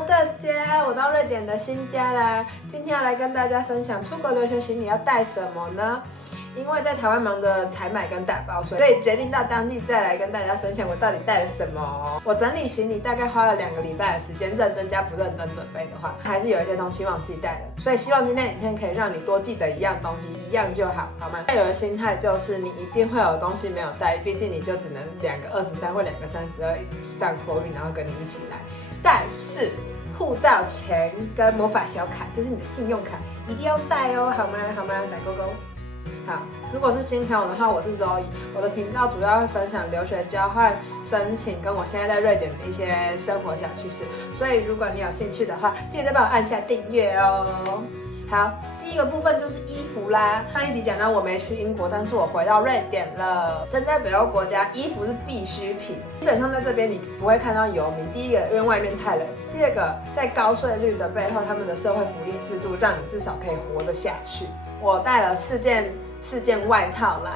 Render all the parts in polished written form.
Hello， 大家，我到瑞典的新家啦。今天要来跟大家分享出国留学行李要带什么呢？因为在台湾忙着采买跟打包，所以决定到当地再来跟大家分享我到底带了什么。我整理行李大概花了2个礼拜的时间，认真加不认真准备的话，还是有一些东西忘记带了。所以希望今天的影片可以让你多记得一样东西，一样就好，好吗？有的心态就是你一定会有东西没有带，毕竟你就只能2个23或2个32上托运，然后跟你一起来。但是护照钱跟魔法小卡，就是你的信用卡，一定要带哦，好吗？好吗？打勾勾。好，如果是新朋友的话，我是 Zoe， 我的频道主要会分享留学交换申请跟我现在在瑞典的一些生活小趣事，所以如果你有兴趣的话，记得帮我按下订阅哦。好，第一个部分就是衣服啦。上一集讲到我没去英国，但是我回到瑞典了。身在北欧国家，衣服是必需品。基本上在这边你不会看到游民。第一个，因为外面太冷；第二个，在高税率的背后，他们的社会福利制度让你至少可以活得下去。我带了4件外套来，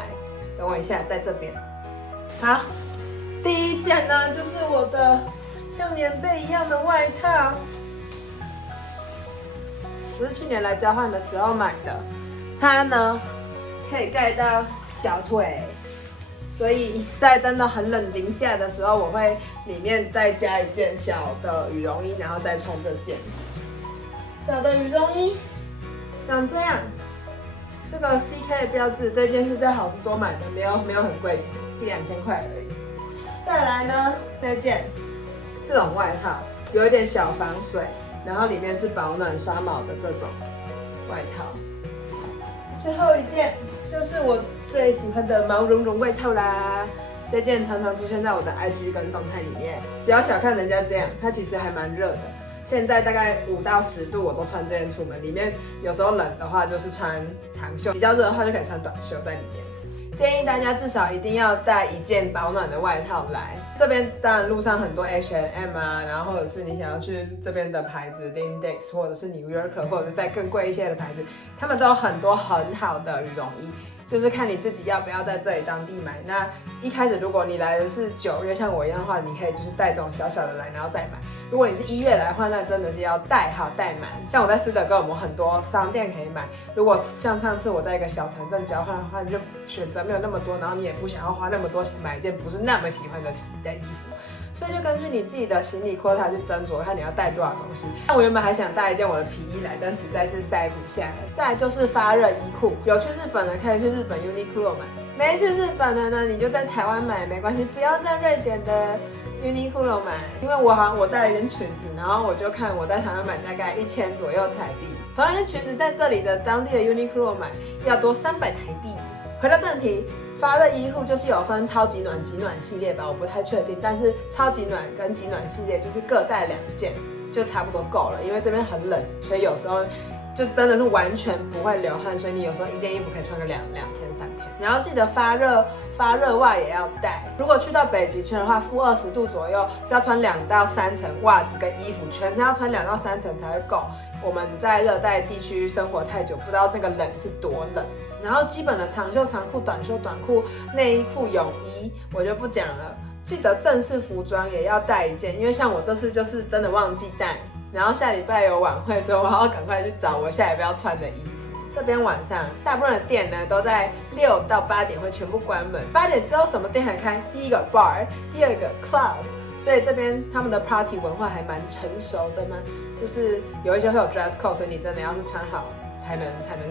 等我一下，在这边。好，第一件呢就是我的像棉被一样的外套。我是去年来交换的时候买的，它呢可以盖到小腿，所以在真的很冷零下的时候，我会里面再加一件小的羽绒衣，然后再穿这件小的羽绒衣，长这样。这个 CK 的标志，这件是在好事多买的，没有很贵，1、2千块而已。再来呢，这件这种外套有一点小防水。然后里面是保暖刷毛的这种外套。最后一件就是我最喜欢的毛茸茸外套啦。这件常常出现在我的 IG 跟动态里面。不要小看人家这样，它其实还蛮热的。现在大概5到10度，我都穿这件出门。里面有时候冷的话就是穿长袖，比较热的话就可以穿短袖在里面。建议大家至少一定要带1件保暖的外套来。这边当然路上很多 H&M 啊，然后或者是你想要去这边的牌子 Lindex 或者是 New Yorker 或者是再更贵一些的牌子，他们都有很多很好的羽绒衣，就是看你自己要不要在这里当地买。那一开始如果你来的是9月像我一样的话，你可以就是带这种小小的来，然后再买。如果你是1月来的话，那真的是要带好带满。像我在斯德哥尔摩很多商店可以买。如果像上次我在一个小城镇交换的话，你就选择没有那么多，然后你也不想要花那么多钱买一件不是那么喜欢的衣服，所以就根据你自己的行李 quota 去斟酌，看你要带多少东西。那我原本还想带一件我的皮衣来，但实在是塞不下来。再来就是发热衣裤，有去日本的可以去日本 Uniqlo 买，没去日本的呢，你就在台湾买没关系，不要在瑞典的Uniqlo 买，因为我带了一件裙子，然后我就看我在台湾买大概1000左右台币，同样的裙子在这里的当地的 Uniqlo 买要多300台币。回到正题，发热衣裤就是有分超级暖、极暖系列吧，我不太确定，但是超级暖跟极暖系列就是各带2件就差不多够了，因为这边很冷，所以有时候就真的是完全不会流汗，所以你有时候一件衣服可以穿个2天3天。然后记得发热袜也要带。如果去到北极圈的话，负20度左右是要穿2到3层袜子跟衣服，全身要穿2到3层才会够。我们在热带地区生活太久，不知道那个冷是多冷。然后基本的长袖长裤、短袖短裤、内衣裤、泳衣我就不讲了。记得正式服装也要带1件，因为像我这次就是真的忘记带。然后下礼拜有晚会，所以我要赶快去找我下礼拜要穿的衣服。这边晚上大部分的店呢都在6到8点会全部关门，8点之后什么店还开？第一个 bar， 第二个 club， 所以这边他们的 party 文化还蛮成熟的嘛，就是有一些会有 dress code， 所以你真的要是穿好才能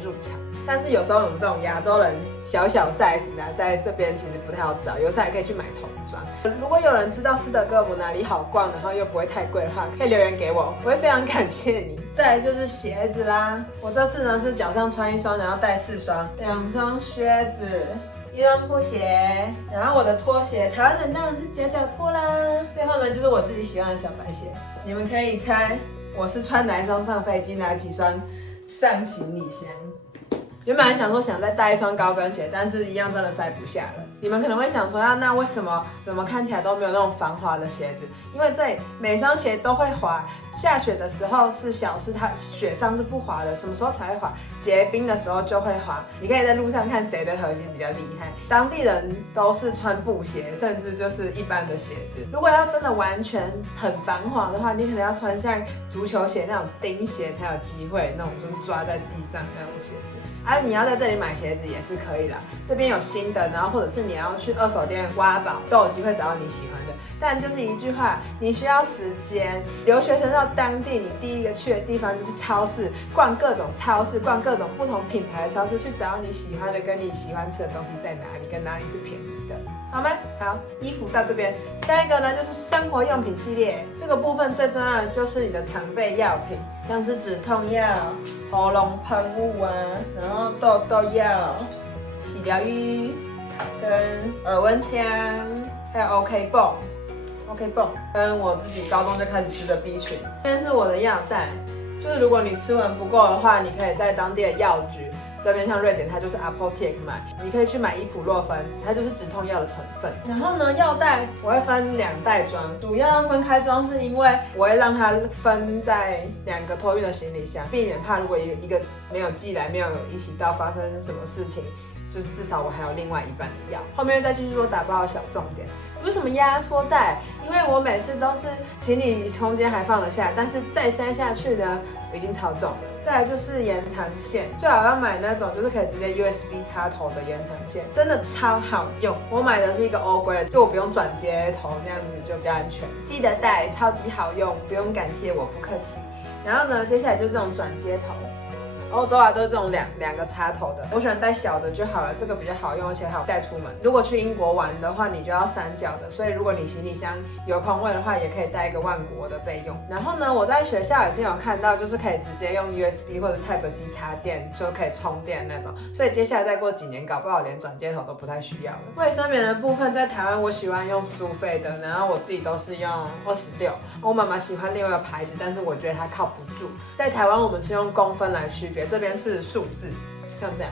入场。但是有时候我们这种亚洲人小 size 的，在这边其实不太好找，有时候还可以去买童装。如果有人知道斯德哥尔摩哪里好逛，然后又不会太贵的话，可以留言给我，我会非常感谢你。再来就是鞋子啦，我这次呢是脚上穿1双，然后带4双，2双靴子，1双布鞋，然后我的拖鞋，台湾人当然是夹脚拖啦。最后呢就是我自己喜欢的小白鞋，你们可以猜我是穿哪一双上飞机，哪几双上行李箱。原本还想说想再带1双高跟鞋，但是一样真的塞不下了。你们可能会想说，那为什么怎么看起来都没有那种防滑的鞋子？因为这里每双鞋都会滑，下雪的时候是小事，它雪上是不滑的，什么时候才会滑？结冰的时候就会滑。你可以在路上看谁的核心比较厉害，当地人都是穿布鞋，甚至就是一般的鞋子。如果要真的完全很防滑的话，你可能要穿像足球鞋那种钉鞋才有机会，那种就是抓在地上那种鞋子。你要在这里买鞋子也是可以的，这边有新的，然后或者是你要去二手店挖宝，都有机会找到你喜欢的。但就是一句话，你需要时间。留学生到当地，你第一个去的地方就是超市，逛各种超市，逛各种不同品牌的超市，去找你喜欢的跟你喜欢吃的东西在哪里，跟哪里是便宜的。好吗？好，衣服到这边，下一个呢就是生活用品系列。这个部分最重要的就是你的常备药品，像是止痛药、喉咙喷雾啊，然后痘痘药、洗疗浴跟耳温枪，还有 OK 泵。OK 泵跟我自己高中就开始吃的 B 群，这边是我的药袋，就是如果你吃完不够的话，你可以在当地的药局。这边像瑞典，它就是 Apotek 买，你可以去买伊普洛芬，它就是止痛药的成分。然后呢，药袋我会分2袋装，主要要分开装是因为我会让它分在2个托运的行李箱，避免怕如果一个没有寄来，没有一起到发生什么事情，就是至少我还有另外1半的药。后面再继续说打包的小重点。为什么压缩袋？因为我每次都是行李空间还放得下，但是再塞下去呢，已经超重了。再来就是延长线，最好要买那种就是可以直接 USB 插头的延长线，真的超好用。我买的是一个欧规的，就我不用转接头，那样子就比较安全。记得带，超级好用，不用感谢我，不客气。然后呢，接下来就是这种转接头。欧洲都是这种两个插头的，我喜欢带小的就好了，这个比较好用，而且还有带出门。如果去英国玩的话，你就要3角的，所以如果你行李箱有空位的话，也可以带一个万国的备用。然后呢，我在学校已经有看到，就是可以直接用 USB 或者 Type C 插电，就可以充电那种。所以接下来再过几年，搞不好连转接头都不太需要了。卫生棉的部分，在台湾我喜欢用苏菲的，然后我自己都是用26。我妈妈喜欢另外一个牌子，但是我觉得它靠不住。在台湾我们是用公分来区别。这边是数字，像这样，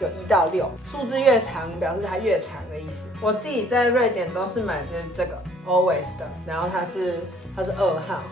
有1到6，数字越长表示它越长的意思。我自己在瑞典都是买这个 Always 的，然后它是2号，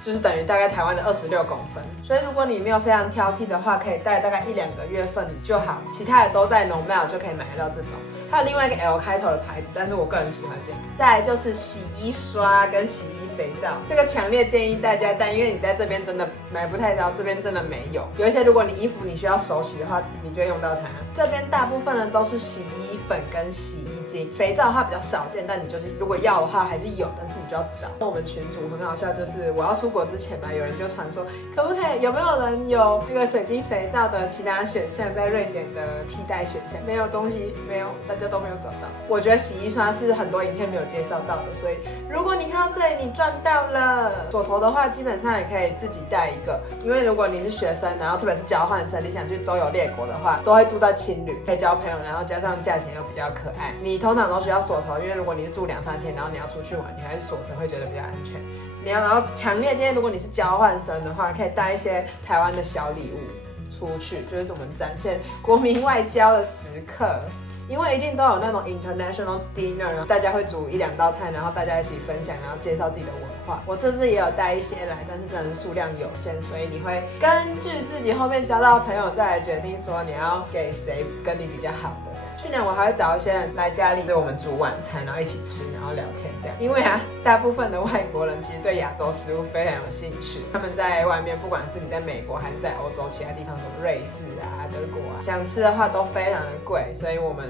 就是等于大概台湾的26公分。所以如果你没有非常挑剔的话，可以带大概1-2个月份就好，其他的都在 Normal 就可以买得到这种。还有另外一个 L 开头的牌子，但是我个人喜欢这个。再来就是洗衣刷跟洗衣肥皂，这个强烈建议大家带，因为你在这边真的买不太到，这边真的没有。有一些如果你衣服你需要手洗的话，你就会用到它。这边大部分呢都是洗衣粉跟洗衣精，肥皂的话比较少见，但你就是如果要的话还是有，但是你就要找。我们群组很好笑，就是我要出国之前吧，有人就传说可不可以有没有人有那个水晶肥皂的其他选项，在瑞典的替代选项，没有东西，没有，大家都没有找到。我觉得洗衣刷是很多影片没有介绍到的，所以如果你看到这里，你赚到了。锁头的话，基本上也可以自己带一个，因为如果你是学生，然后特别是交换生，你想去周游列国的话，都会住到青旅，可以交朋友，然后加上价钱又比较可爱。你通常都需要锁头，因为如果你是住2-3天，然后你要出去玩，你还是锁着会觉得比较安全。然后强烈建议，如果你是交换生的话，可以带一些台湾的小礼物出去，就是我们展现国民外交的时刻。因为一定都有那种 international dinner， 然后大家会煮1-2道菜，然后大家一起分享，然后介绍自己的文化。我这次也有带一些来，但是真的是数量有限，所以你会根据自己后面交到的朋友再来决定说你要给谁跟你比较好的。去年我还会找一些人来家里对我们煮晚餐，然后一起吃，然后聊天这样。因为大部分的外国人其实对亚洲食物非常有兴趣。他们在外面，不管是你在美国还是在欧洲其他地方，什么瑞士啊、德国啊，想吃的话都非常的贵，所以我们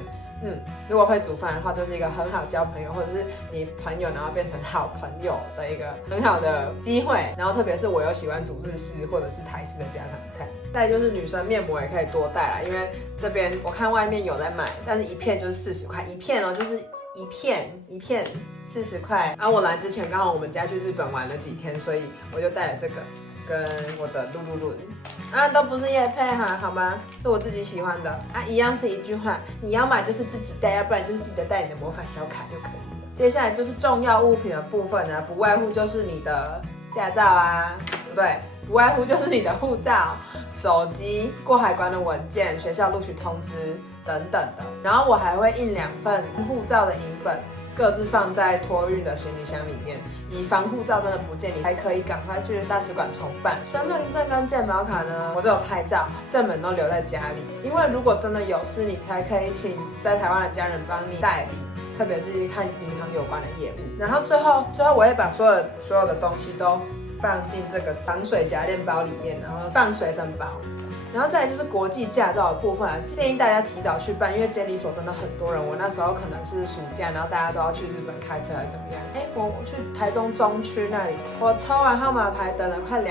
如果会煮饭的话，这是一个很好交朋友，或者是你朋友然后变成好朋友的一个很好的机会。然后特别是我又喜欢煮日式或者是台式的家常菜。再来就是女生面膜也可以多带啦，因为这边我看外面有在买，但是一片就是40块，一片哦，就是一片40块。然后我来之前刚好我们家去日本玩了几天，所以我就带了这个跟我的露露露。都不是业配哈，好吗？是我自己喜欢的一样是一句话，你要买就是自己带，要不然就是记得带你的魔法小卡就可以了。接下来就是重要物品的部分呢，不外乎就是你的驾照啊，对不对？不外乎就是你的护照、手机、过海关的文件、学校录取通知、等等的。然后我还会印2份护照的影本，各自放在托运的行李箱里面，以防护照真的不见，你还可以赶快去大使馆重办。身份证跟健保卡呢，我只有拍照，正本都留在家里，因为如果真的有事，你才可以请在台湾的家人帮你代理。特别是看银行有关的业务，然后最后我会把所有的东西都放进这个防水夹链包里面，然后放随身包。然后再来就是国际驾照的部分，建议大家提早去办，因为监理所真的很多人。我那时候可能是暑假，然后大家都要去日本开车还是怎么样？我去台中中区那里，我抽完号码牌等了快200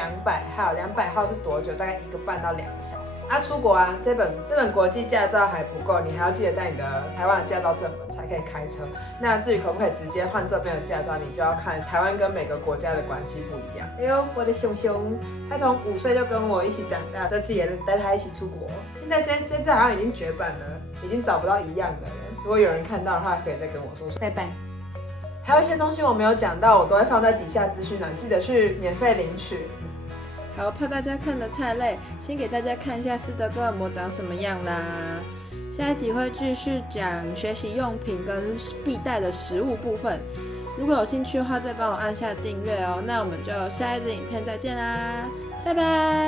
号，200号是多久？大概1个半到2个小时。出国啊，这本国际驾照还不够，你还要记得带你的台湾的驾照正本才可以开车。那至于可不可以直接换这边的驾照，你就要看台湾跟每个国家的关系不一样。哎呦，我的熊熊，他从5岁就跟我一起长大，这次也带他一起出国。现在这次好像已经绝版了，已经找不到一样的了。如果有人看到的话，可以再跟我说说。拜拜。还有一些东西我没有讲到，我都会放在底下资讯栏，记得去免费领取。好，怕大家看得太累，先给大家看一下斯德哥尔摩长什么样啦。下一集会继续讲学习用品跟必带的食物部分。如果有兴趣的话，再帮我按下订阅哦。那我们就下一支影片再见啦，拜拜。